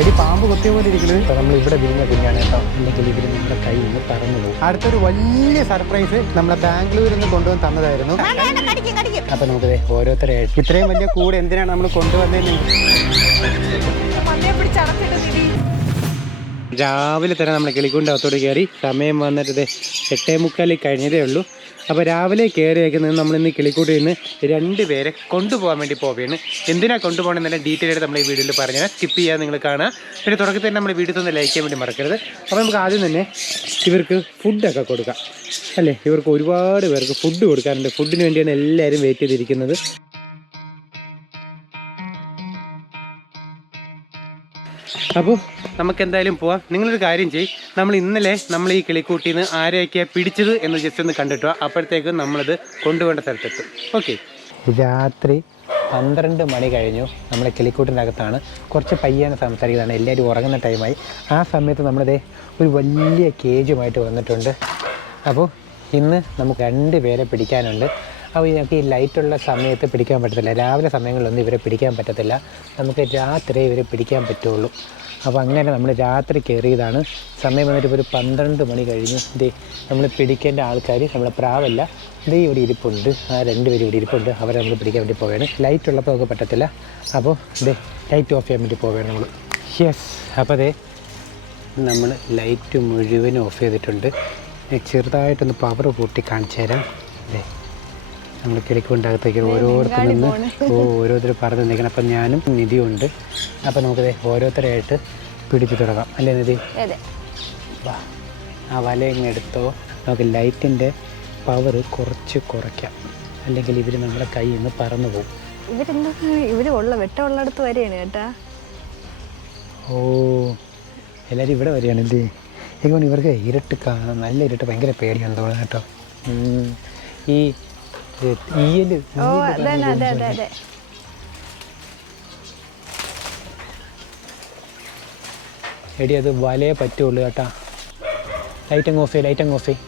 എടി പാമ്പ് കൊത്തിയ പോലെ ഇരിക്കുന്നത് നമ്മൾ ഇവിടെ വിരിഞ്ഞ കുഞ്ഞാണ് കേട്ടോ. അല്ലെങ്കിൽ ഇവർ നമ്മുടെ കയ്യിൽ നിന്ന് പറന്നു പോകും. അടുത്തൊരു വലിയ സർപ്രൈസ് നമ്മളെ ബാംഗ്ലൂരിൽ നിന്ന് കൊണ്ടുവന്ന് തന്നതായിരുന്നു. അപ്പൊ നമുക്ക് ഓരോരുത്തരായിട്ട് ഇത്രയും വലിയ കൂട് എന്തിനാണ് നമ്മൾ കൊണ്ടുവന്നതെന്ന് രാവിലെ തന്നെ നമ്മൾ കിളിക്കൂടിൻ്റെ അകത്തോട് കയറി. സമയം വന്നിട്ട് 8:45 കഴിഞ്ഞതേ ഉള്ളൂ. അപ്പോൾ രാവിലെ കയറിയൊക്കെ നിന്ന് നമ്മളിന്ന് കിളിക്കൂട്ടിൽ നിന്ന് 2 പേരെ കൊണ്ടുപോകാൻ വേണ്ടി പോവുകയാണ്. എന്തിനാണ് കൊണ്ടുപോകണമെന്നല്ല ഡീറ്റെയിൽ ആയിട്ട് നമ്മൾ ഈ വീഡിയോയിൽ പറഞ്ഞാൽ സ്കിപ്പ് ചെയ്യാൻ നിങ്ങൾ കാണുക. പിന്നെ തുടക്കത്തിൽ തന്നെ നമ്മൾ വീട്ടിൽ നിന്ന് ലൈക്ക് ചെയ്യാൻ വേണ്ടി മറക്കരുത്. അപ്പോൾ നമുക്ക് ആദ്യം തന്നെ ഇവർക്ക് ഫുഡൊക്കെ കൊടുക്കാം അല്ലേ. ഇവർക്ക് ഒരുപാട് പേർക്ക് ഫുഡ് കൊടുക്കാറുണ്ട്. ഫുഡിന് വേണ്ടിയാണ് എല്ലാവരും വെയിറ്റ് ചെയ്തിരിക്കുന്നത്. അപ്പോൾ നമുക്ക് എന്തായാലും പോവാം. നിങ്ങളൊരു കാര്യം ചെയ്യും, ഇന്നലെ നമ്മൾ ഈ കിളിക്കൂട്ടിൽ നിന്ന് ആരെയൊക്കെയാണ് പിടിച്ചത് എന്ന് ജസ്റ്റ് ഒന്ന് കണ്ടിട്ടോ. അപ്പോഴത്തേക്കും നമ്മളിത് കൊണ്ടുപോകേണ്ട സ്ഥലത്തെത്തും. ഓക്കെ. രാത്രി 12 മണി കഴിഞ്ഞു. നമ്മൾ കിളിക്കൂട്ടിൻ്റെ അകത്താണ്. കുറച്ച് പയ്യാണ് സംസാരിക്കുന്നതാണ്. എല്ലാവരും ഉറങ്ങുന്ന ടൈമായി. ആ സമയത്ത് നമ്മളിത് ഒരു വലിയ കേജുമായിട്ട് വന്നിട്ടുണ്ട്. അപ്പോൾ ഇന്ന് നമുക്ക് 2 പേരെ പിടിക്കാനുണ്ട്. അപ്പോൾ ഞങ്ങൾക്ക് ഈ ലൈറ്റുള്ള സമയത്ത് പിടിക്കാൻ പറ്റത്തില്ല. രാവിലെ സമയങ്ങളിലൊന്നും ഇവരെ പിടിക്കാൻ പറ്റത്തില്ല. നമുക്ക് രാത്രി ഇവരെ പിടിക്കാൻ പറ്റുള്ളൂ. അപ്പോൾ അങ്ങനെ നമ്മൾ രാത്രി കയറിയതാണ്. സമയം വന്നിട്ട് ഇപ്പോൾ ഒരു 12 മണി കഴിഞ്ഞു. ഇതേ നമ്മൾ പിടിക്കേണ്ട ആൾക്കാർ നമ്മളെ പ്രാവല്ല ഇതേ ഇവിടെ ഇരിപ്പുണ്ട്. ആ 2 പേര് ഇവിടെ ഇരിപ്പുണ്ട്. അവരെ നമ്മൾ പിടിക്കാൻ വേണ്ടി പോവുകയാണ്. ലൈറ്റ് ഉള്ളപ്പോൾ നമുക്ക് പറ്റത്തില്ല. അപ്പോൾ ഇതേ ലൈറ്റ് ഓഫ് ചെയ്യാൻ വേണ്ടി പോവുകയാണ് നമ്മൾ. യെസ്. അപ്പോൾ അതേ നമ്മൾ ലൈറ്റ് മുഴുവൻ ഓഫ് ചെയ്തിട്ടുണ്ട്. ചെറുതായിട്ടൊന്ന് പവർ കൂട്ടി കാണിച്ചു തരാം. അതെ നമ്മൾ കിളിക്കൊണ്ടകത്തേക്ക് ഓരോരുത്തർ നിന്ന് ഓരോരുത്തർ പറഞ്ഞ് നിൽക്കണം. അപ്പം ഞാനും നിധിയും ഉണ്ട്. അപ്പം നമുക്കത് ഓരോരുത്തരായിട്ട് പിടിച്ചു തുടങ്ങാം അല്ലേ നിധി? വാ, ആ വലയങ്ങ് എടുത്തോ. നമുക്ക് ലൈറ്റിൻ്റെ പവർ കുറച്ച് കുറയ്ക്കാം, അല്ലെങ്കിൽ ഇവർ നമ്മുടെ കയ്യിൽ നിന്ന് പറന്നു പോകും. ഇവരുള്ള വെട്ടമുള്ളിടത്ത് വരെയാണ് കേട്ടാ. ഓ, എല്ലാവരും ഇവിടെ വരികയാണല്ലേ. എനിക്ക് ഇവർക്ക് ഇരുട്ട് കാണാൻ, നല്ല ഇരുട്ട് ഭയങ്കര പേടിയാണ് തോന്നുന്നു കേട്ടോ. ഈ എടി അത് വലയെ പറ്റുള്ളൂ കേട്ടാ. ലൈറ്റങ്ങ് ഓഫ് ചെയ്യ്, ലൈറ്റങ്ങ് ഓഫ് ചെയ്യ്.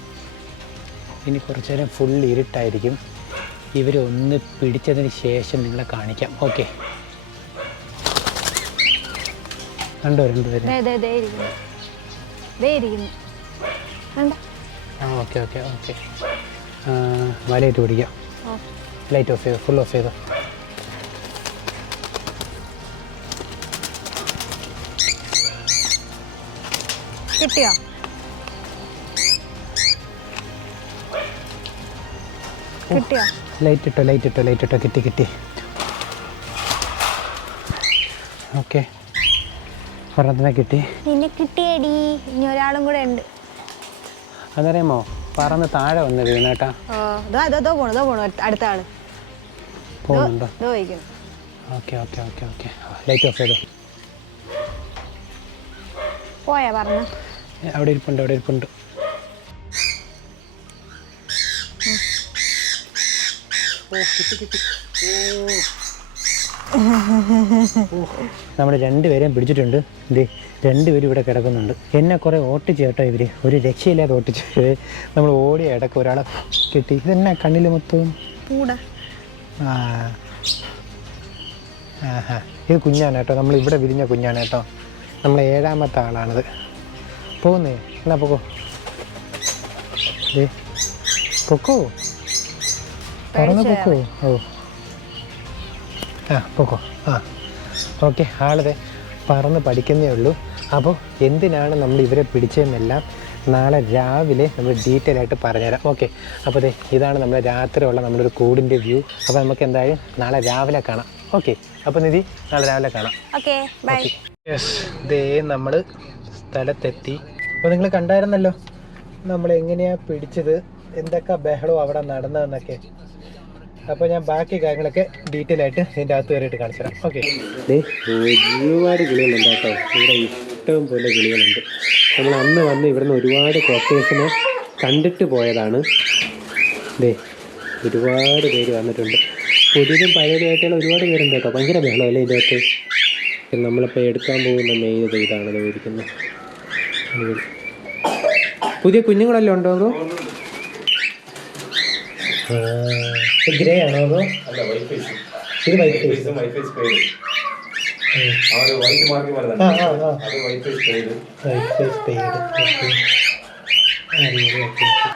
ഇനി കുറച്ചു നേരം ഫുൾ ഇരുട്ടായിരിക്കും. ഇവരൊന്ന് പിടിച്ചതിന് ശേഷം നിങ്ങളെ കാണിക്കാം. ഓക്കെ, കണ്ടോ 2 പേര്? ആ ഓക്കെ ഓക്കെ ഓക്കെ. വലയിട്ട് പിടിക്കാം. ലൈറ്റ് ഓഫ് ചെയ്തോ, ഫുൾ ഓഫ് ചെയ്തോ. കിട്ടിയോ? കിട്ടിയോ? ലൈറ്റ് ഇട്ടോ, ലൈറ്റ് ഇട്ടോ, ലൈറ്റ് ഇട്ടോ. കിട്ടി കിട്ടി. ഓക്കെ, ഒരെണ്ണത്തിനെ കിട്ടി. നിന്നെ കിട്ടിയടി. ഇനി ഒരാളും കൂടെ ഉണ്ട്. അതറിയാമോ, പറന്ന് താഴെ വന്ന് വീണേട്ടാ. അടുത്ത ആള് പോകുന്നുണ്ടോ? Okay okay okay okay. Light off ചെയ്തോ. പോയാ പറഞ്ഞു. അവിടെ ഇരിപ്പുണ്ട്, അവിടെ ഇരിപ്പുണ്ട്. നമ്മൾ 2 പേരെയും പിടിച്ചിട്ടുണ്ട്. ഇതേ 2 പേരും ഇവിടെ കിടക്കുന്നുണ്ട്. എന്നെ കുറേ ഓട്ടിച്ച് കേട്ടോ ഇവർ. ഒരു രക്ഷയില്ലാതെ ഓട്ടിച്ച്. നമ്മൾ ഓടിയ ഇടയ്ക്ക് ഒരാളെ കിട്ടി. ഇതെന്നാ കണ്ണിൽ മൊത്തവും ആഹാ. ഇത് കുഞ്ഞാണ് കേട്ടോ. നമ്മൾ ഇവിടെ വിരിഞ്ഞ കുഞ്ഞാണ് കേട്ടോ. നമ്മൾ 7ാമത്തെ ആളാണിത്. പോകുന്നേ എന്നാ പൊക്കോ. ദേ പൊക്കോ, തുറന്ന് പൊക്കോ. ഓ ആ പൊക്കോ. ആ ഓക്കെ. ആളതെ പറന്ന് പഠിക്കുന്നേ ഉള്ളൂ. അപ്പോൾ എന്തിനാണ് നമ്മൾ ഇവരെ പിടിച്ചതെന്നെല്ലാം നാളെ രാവിലെ നമ്മൾ ഡീറ്റെയിൽ ആയിട്ട് പറഞ്ഞുതരാം. ഓക്കെ. അപ്പോൾ അതെ ഇതാണ് നമ്മുടെ രാത്രിയുള്ള നമ്മുടെ ഒരു കൂടിൻ്റെ വ്യൂ. അപ്പോൾ നമുക്ക് എന്തായാലും നാളെ രാവിലെ കാണാം. ഓക്കെ. അപ്പോൾ നിധി നാളെ രാവിലെ കാണാം. Okay bye. യെസ്, ദേ നമ്മൾ സ്ഥലത്തെത്തി. അപ്പോൾ നിങ്ങൾ കണ്ടായിരുന്നല്ലോ നമ്മൾ എങ്ങനെയാണ് പിടിച്ചത്, എന്തൊക്കെ ബഹളവും അവിടെ നടന്നതെന്നൊക്കെ. അപ്പോൾ ഞാൻ ബാക്കി കാര്യങ്ങളൊക്കെ ഡീറ്റെയിൽ ആയിട്ട് ഇതിൻ്റെ അകത്ത് കയറിയിട്ട് കാണിച്ചു തരാം. ഓക്കെ. ഒരുപാട് കിളികളുണ്ട് കേട്ടോ. ഇവിടെ ഇഷ്ടം പോലെ കിളികളുണ്ട്. നമ്മൾ അന്ന് വന്ന് ഇവിടുന്ന് ഒരുപാട് കോക്ടേഴ്സിനെ കണ്ടിട്ട് പോയതാണ്. ദേ ഒരുപാട് പേര് വന്നിട്ടുണ്ട്. പുതിയതും പഴയതുമായിട്ടുള്ള ഒരുപാട് പേരുണ്ട് കേട്ടോ. ഭയങ്കര ബഹളമല്ലേ ഇതിൻ്റെ അകത്ത്. നമ്മളിപ്പോൾ എടുക്കാൻ പോകുന്ന മെയിൻ ഇതാണ് മേടിക്കുന്നത്. പുതിയ കുഞ്ഞുങ്ങളെല്ലാം ഉണ്ടോ? അതോ ഗ്രേ ആണോ? അതോ ഇത് വൈറ്റ് ഫേസ്. വൈറ്റ് മാർക്ക് പോലെ തന്നെ അത് വൈറ്റ് ഫേസ് പെയ്ഡ്,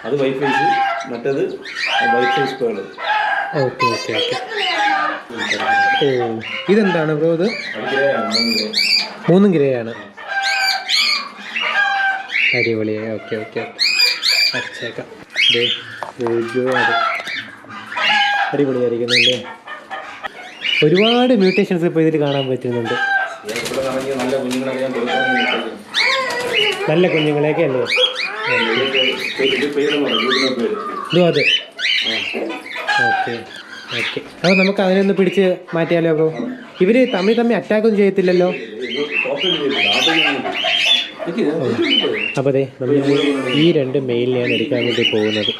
അത് വൈറ്റ് ഫേസ്, മറ്റേത് white face pearl. Okay okay okay. ഓ ഇതെന്താണ് ബ്രോ? ഇത് 3 ഗ്രേ ആണ്. അടിപൊളിയായി. ഓക്കെ ഓക്കെ ഓക്കെ, അടിച്ചേക്കാം. അടിപൊളിയായിരിക്കുന്നുണ്ട്. ഒരുപാട് മ്യൂട്ടേഷൻസ് ഇപ്പോൾ ഇതിൽ കാണാൻ പറ്റുന്നുണ്ട്. നല്ല കുഞ്ഞുങ്ങളെയൊക്കെ അല്ലേ? ഇതും അത്. Okay okay. അപ്പോൾ നമുക്ക് അതിനൊന്ന് പിടിച്ച് മാറ്റിയാലോ ബ്രോ? ഇവർ തമ്മിൽ അറ്റാക്കൊന്നും ചെയ്യത്തില്ലല്ലോ? അപ്പോൾ അതെ, നമ്മൾ ഈ 2 മെയിലിനെയാണ് എടുക്കാൻ വേണ്ടി പോകുന്നത്.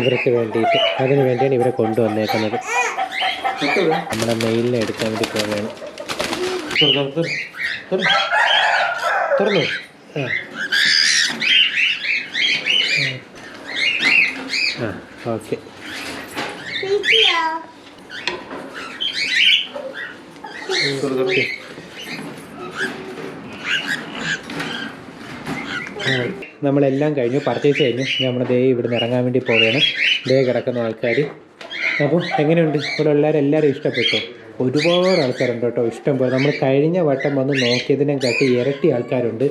ഇവർക്ക് വേണ്ടിയിട്ട്, അതിന് വേണ്ടിയാണ് ഇവരെ കൊണ്ടുവന്നേക്കുന്നത്. നമ്മുടെ മെയിലിനെ എടുക്കാൻ വേണ്ടി പോവുകയാണ്. തുറന്നു. ഓക്കെ. നമ്മളെല്ലാം കഴിഞ്ഞു, പർച്ചേസ് കഴിഞ്ഞു. നമ്മൾ ദേ ഇവിടുന്ന് ഇറങ്ങാൻ വേണ്ടി പോവുകയാണ്. ദേ കിടക്കുന്ന ആൾക്കാർ. അപ്പോൾ എങ്ങനെയുണ്ട് ഇവിടെ? എല്ലാവരും ഇഷ്ടപ്പെട്ടു? ഒരുപാട് ആൾക്കാരുണ്ട് കേട്ടോ, ഇഷ്ടം പോലെ. നമ്മൾ കഴിഞ്ഞ വട്ടം വന്ന് നോക്കിയതിനെ കാട്ടി ഇരട്ടി ആൾക്കാരുണ്ട്.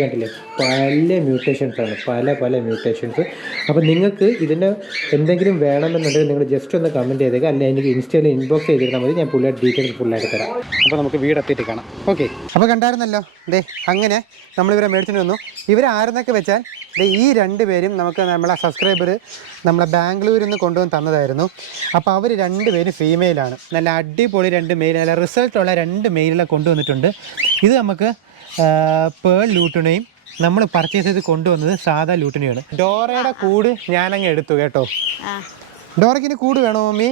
കണ്ടില്ലേ, പല മ്യൂട്ടേഷൻസാണ്, പല മ്യൂട്ടേഷൻസ്. അപ്പോൾ നിങ്ങൾക്ക് ഇതിന് എന്തെങ്കിലും വേണമെന്നുണ്ടെങ്കിൽ നിങ്ങൾ ജസ്റ്റ് ഒന്ന് കമൻറ്റ് ചെയ്തേക്കുക, അല്ലെങ്കിൽ എനിക്ക് ഇൻസ്റ്റയിൽ ഇൻബോക്സ് ചെയ്തിരുന്നാൽ മതി. ഞാൻ പുള്ളിയുടെ ഡീറ്റെയിൽസ് ഫുള്ളായിട്ട് തരാം. അപ്പോൾ നമുക്ക് വീടെത്തിയിട്ട് കാണാം. ഓക്കെ. അപ്പോൾ കണ്ടായിരുന്നല്ലോ, അങ്ങനെ നമ്മളിവരെ മേടിച്ചിട്ട് വന്നു. ഇവരാരെന്നൊക്കെ വെച്ചാൽ ഈ 2 പേരും നമുക്ക് നമ്മളെ സബ്സ്ക്രൈബർ നമ്മളെ ബാംഗ്ലൂരിൽ നിന്ന് കൊണ്ടുവന്ന് തന്നതായിരുന്നു. അപ്പോൾ അവർ 2 പേരും ഫീമെയിലാണ്. നല്ല അടിപൊളി 2 മെയിൽ, നല്ല റിസൾട്ടുള്ള 2 മെയിലുകളെ കൊണ്ടുവന്നിട്ടുണ്ട്. ഇത് നമുക്ക് പേൾ ലൂട്ടിനെയും നമ്മൾ പർച്ചേസ് ചെയ്ത് കൊണ്ടുവന്നത് സാധാ ലൂട്ടിനെയാണ്. ഡോറയുടെ കൂട് ഞാനങ്ങ് എടുത്തു കേട്ടോ. ഡോറയ്ക്കിന് കൂട് വേണോ മമ്മി?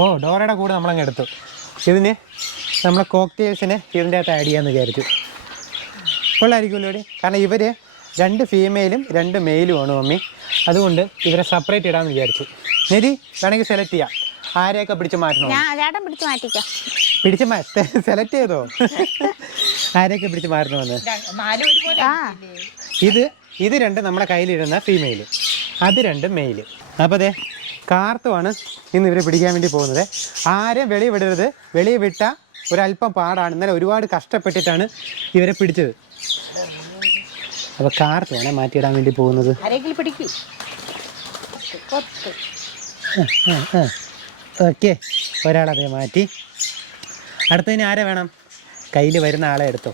ഓ, ഡോറയുടെ കൂട് നമ്മളങ്ങ് എടുത്തു. ഇതിന് നമ്മളെ കോക്ടെയിൽസിന് ഇതിൻ്റെ അകത്ത് ആഡ് ചെയ്യാമെന്ന് വിചാരിച്ചു. കൊള്ളായിരിക്കുമല്ലോ ഇവിടെ. കാരണം ഇവർ 2 ഫീമെയിലും 2 മെയിലുമാണ് മമ്മി. അതുകൊണ്ട് ഇവരെ സെപ്പറേറ്റ് ഇടാമെന്ന് വിചാരിച്ചു. നിധി വേണമെങ്കിൽ സെലക്ട് ചെയ്യാം. ആരെയൊക്കെ പിടിച്ച് മാറ്റണോ? സെലക്ട് ചെയ്തോ? ആരെയൊക്കെ പിടിച്ച് മാറ്റണമെന്ന്? ഇത് 2 നമ്മുടെ കയ്യിലിരുന്ന ഫീമെയില്, അത് 2 മെയില്. അപ്പോൾ അതെ, കാർത്തുമാണ് ഇന്ന് ഇവരെ പിടിക്കാൻ വേണ്ടി പോകുന്നത്. ആരെയും വെളിയിൽ വിടരുത്. വെളിയിൽ വിട്ടാൽ ഒരല്പം പാടാണ്. ഇന്നലെ ഒരുപാട് കഷ്ടപ്പെട്ടിട്ടാണ് ഇവരെ പിടിച്ചത്. അപ്പോൾ കാർത്തുമാണ് മാറ്റിയിടാൻ വേണ്ടി പോകുന്നത്. ഓക്കെ, ഒരാളതേ മാറ്റി. അടുത്തതിന് ആരെ വേണം? കയ്യിൽ വരുന്ന ആളെ എടുത്തോ.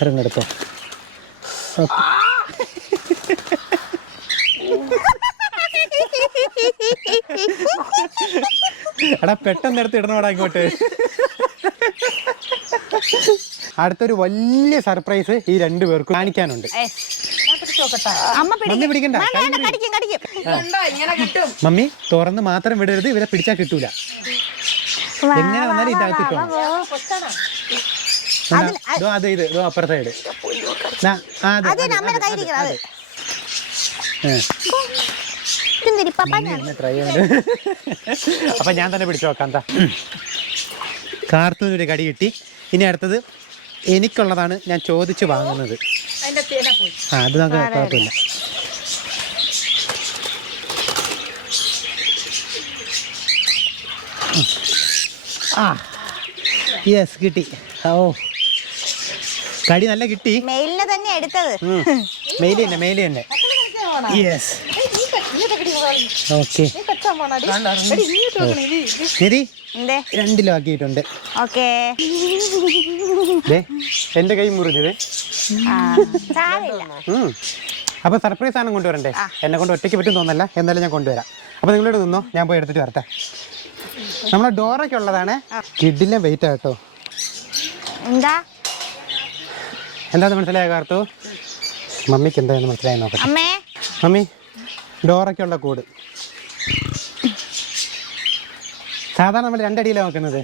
ഇറങ്ങെടുത്തോ. ഓക്കെ. എടാ പെട്ടെന്ന് എടുത്ത് ഇടണോടാ ഇങ്ങോട്ട്. അടുത്തൊരു വലിയ സർപ്രൈസ് ഈ 2 പേർക്കും കാണിക്കാനുണ്ട്. മമ്മി പിടിക്കണ്ട, മമ്മി തുറന്ന് മാത്രം വിടരുത്. ഇവരെ പിടിച്ചാൽ കിട്ടൂല. എങ്ങനെ വന്നാലും ഇതിനകത്ത് കിട്ടണം. അത് ഇത് അപ്പുറത്തെ സൈഡ്. ട്രൈ ചെയ്യാൻ. അപ്പൊ ഞാൻ തന്നെ പിടിച്ചു നോക്കാം. എന്താ, കാർത്തൂനൊരു കടി കിട്ടി. ഇനി അടുത്തത് എനിക്കുള്ളതാണ്, ഞാൻ ചോദിച്ച് വാങ്ങുന്നത്. അത് നമുക്ക് കുഴപ്പമില്ല. യെസ്, കിട്ടി. ഓ, കടി നല്ല കിട്ടി. മെയിലിനെ തന്നെ എടുത്തത്. മെയില് തന്നെ. Yes, okay. 2 കിലോ ആക്കിയിട്ടുണ്ട്. എന്റെ കൈ മുറിഞ്ഞത്. അപ്പൊ സർപ്രൈസ് ആണ് കൊണ്ടുവരണ്ടേ? എന്നെ കൊണ്ട് ഒറ്റയ്ക്ക് പറ്റും തോന്നല്ല. എന്തായാലും ഞാൻ കൊണ്ടുവരാം. അപ്പൊ നിങ്ങളോട് നിന്നോ, ഞാൻ പോയി എടുത്തിട്ട് വരട്ടെ. നമ്മളെ ഡോറൊക്കെ ഉള്ളതാണ്. കിഡിലെ വെയിറ്റ് ആട്ടോ. എന്താന്ന് മനസ്സിലായ കാർത്തു? മമ്മിക്ക് എന്താന്ന് മനസ്സിലായി നോക്കട്ടെ. മമ്മി, ഡോറൊക്കെ ഉള്ള കൂട് സാധാരണ നമ്മൾ 2 അടിയിലാണ് നോക്കുന്നത്.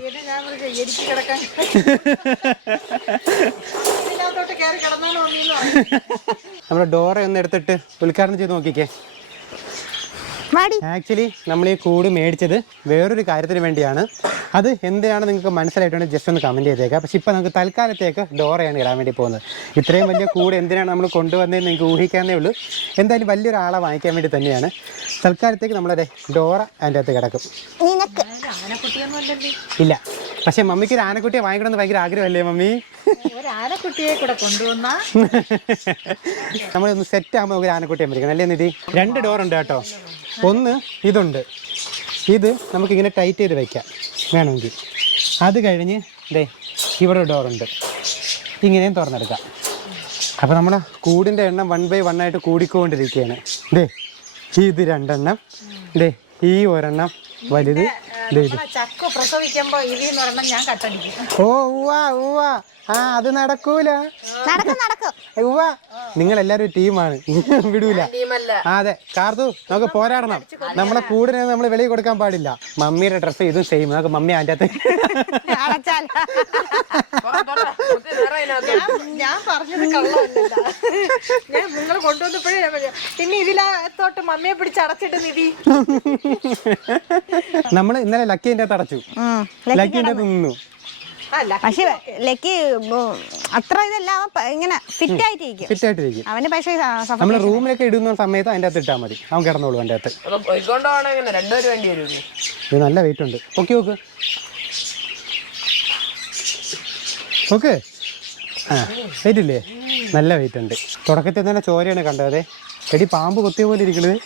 നമ്മുടെ ഡോറ ഒന്ന് എടുത്തിട്ട് ഉദ്ഘാടനം ചെയ്ത് നോക്കിക്കേ. ആക്ച്വലി നമ്മൾ ഈ കൂട് മേടിച്ചത് വേറൊരു കാര്യത്തിന് വേണ്ടിയാണ്. അത് എന്തിനാണ് നിങ്ങൾക്ക് മനസ്സിലായിട്ടുണ്ടെങ്കിൽ ജസ്റ്റ് ഒന്ന് കമൻറ്റ് ചെയ്തേക്കാം. പക്ഷേ ഇപ്പോൾ നമുക്ക് തൽക്കാലത്തേക്ക് ഡോറയാണ് ഇടാൻ വേണ്ടി പോകുന്നത്. ഇത്രയും വലിയ കൂട് എന്തിനാണ് നമ്മൾ കൊണ്ടുവന്നതെന്ന് നിങ്ങൾക്ക് ഊഹിക്കാനേ ഉള്ളൂ. എന്തായാലും വലിയൊരാളെ വാങ്ങിക്കാൻ വേണ്ടി തന്നെയാണ്. തൽക്കാലത്തേക്ക് നമ്മളെ ഡോറ അതിൻ്റെ അകത്ത് കിടക്കും. ഇല്ല, പക്ഷെ മമ്മിക്ക് ഒരു ആനക്കുട്ടിയെ വാങ്ങിക്കണമെന്ന് ഭയങ്കര ആഗ്രഹമല്ലേ മമ്മി? ആനക്കുട്ടിയെ കൂടെ കൊണ്ടുവന്ന നമ്മളൊന്ന് സെറ്റ് ആകുമ്പോൾ നമുക്ക് ആനക്കുട്ടിയെ മേടിക്കണം അല്ലേ നിധി? 2 ഡോറുണ്ട് കേട്ടോ. ഒന്ന് ഇതുണ്ട്, ഇത് നമുക്കിങ്ങനെ ടൈറ്റ് ചെയ്ത് വയ്ക്കാം വേണമെങ്കിൽ. അത് കഴിഞ്ഞ് ദേ ഇവിടെ ഡോറുണ്ട്, ഇങ്ങനെയും തുറന്നെടുക്കാം. അപ്പോൾ നമ്മുടെ കൂടിൻ്റെ എണ്ണം 1 by 1 ആയിട്ട് കൂടിക്കൊണ്ടിരിക്കുകയാണ്. ദേ ഇത് 2 എണ്ണം, ദേ ഈ ഒരെണ്ണം വലുത്. ചക്ക പ്രസവിക്കുമ്പോ ഇതിന്ന് പറഞ്ഞാൽ ഞാൻ കട്ടടിക്കും. ഓ ഉവ്വാ ഉവ്വാ, ആ അത് നടക്കൂല. ഉവ്വ, നിങ്ങളെല്ലാരും ടീമാണ്, വിടൂല. അതെ കാർത്തു, നമുക്ക് പോരാടണം. നമ്മളെ കൂടിനെ നമ്മൾ വെളിയിൽ കൊടുക്കാൻ പാടില്ല. മമ്മിയുടെ ഡ്രസ്സ് ഇതും സെയിം, നമുക്ക് മമ്മി അതിൻ്റെ അകത്ത്. ഞാൻ പറഞ്ഞത് കള്ളമല്ല, ഞാൻ നിങ്ങൾ കൊണ്ടുവന്നപ്പോഴേ പിന്നെ ഇതിലോട്ട് മമ്മിയെ പിടിച്ച് അടച്ചിട്ട് നിധി. നമ്മൾ ഇന്നലെ ലക്കിന്റെ അകത്ത് അടച്ചു, ലക്കിന്റെ അകത്ത് നിന്നു. പക്ഷെ ലക്കി അത്ര ഇതല്ല, ഇങ്ങനെ ഫിറ്റ് ആയിട്ടിരിക്കും അവന്. പക്ഷേ നമ്മൾ റൂമിലൊക്കെ ഇടുന്ന സമയത്ത് അതിൻ്റെ അകത്ത് ഇട്ടാൽ മതി, അവൻ കിടന്നോളൂ അതിൻ്റെ അകത്ത്. ഇത് നല്ല വെയിറ്റ് ഉണ്ട്. ഓക്കെ ഓക്കെ ഓക്കെ, ആ വെയിറ്റ് ഇല്ലേ? നല്ല വെയിറ്റ് ഉണ്ട്. തുടക്കത്തിൽ തന്നെ ചോരയാണ് കണ്ടത്. എടി പാമ്പ് കൊത്തിയ പോലെ ഇരിക്കണത്.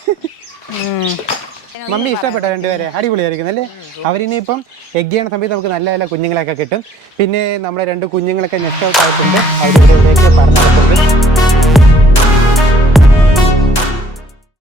മമ്മി ഇഷ്ടപ്പെട്ട 2 പേരെ? അടിപൊളിയായിരിക്കും അല്ലേ? അവരിനിയിപ്പം എഗ് ചെയ്യണ സമയത്ത് നമുക്ക് നല്ല നല്ല കുഞ്ഞുങ്ങളൊക്കെ കിട്ടും. പിന്നെ നമ്മളെ 2 കുഞ്ഞുങ്ങളൊക്കെ നെസ്റ്റ് ഔട്ട് ആയിട്ടുണ്ട്, അവരിവിടെയൊക്കെ പറഞ്ഞു നടക്കുന്നത്.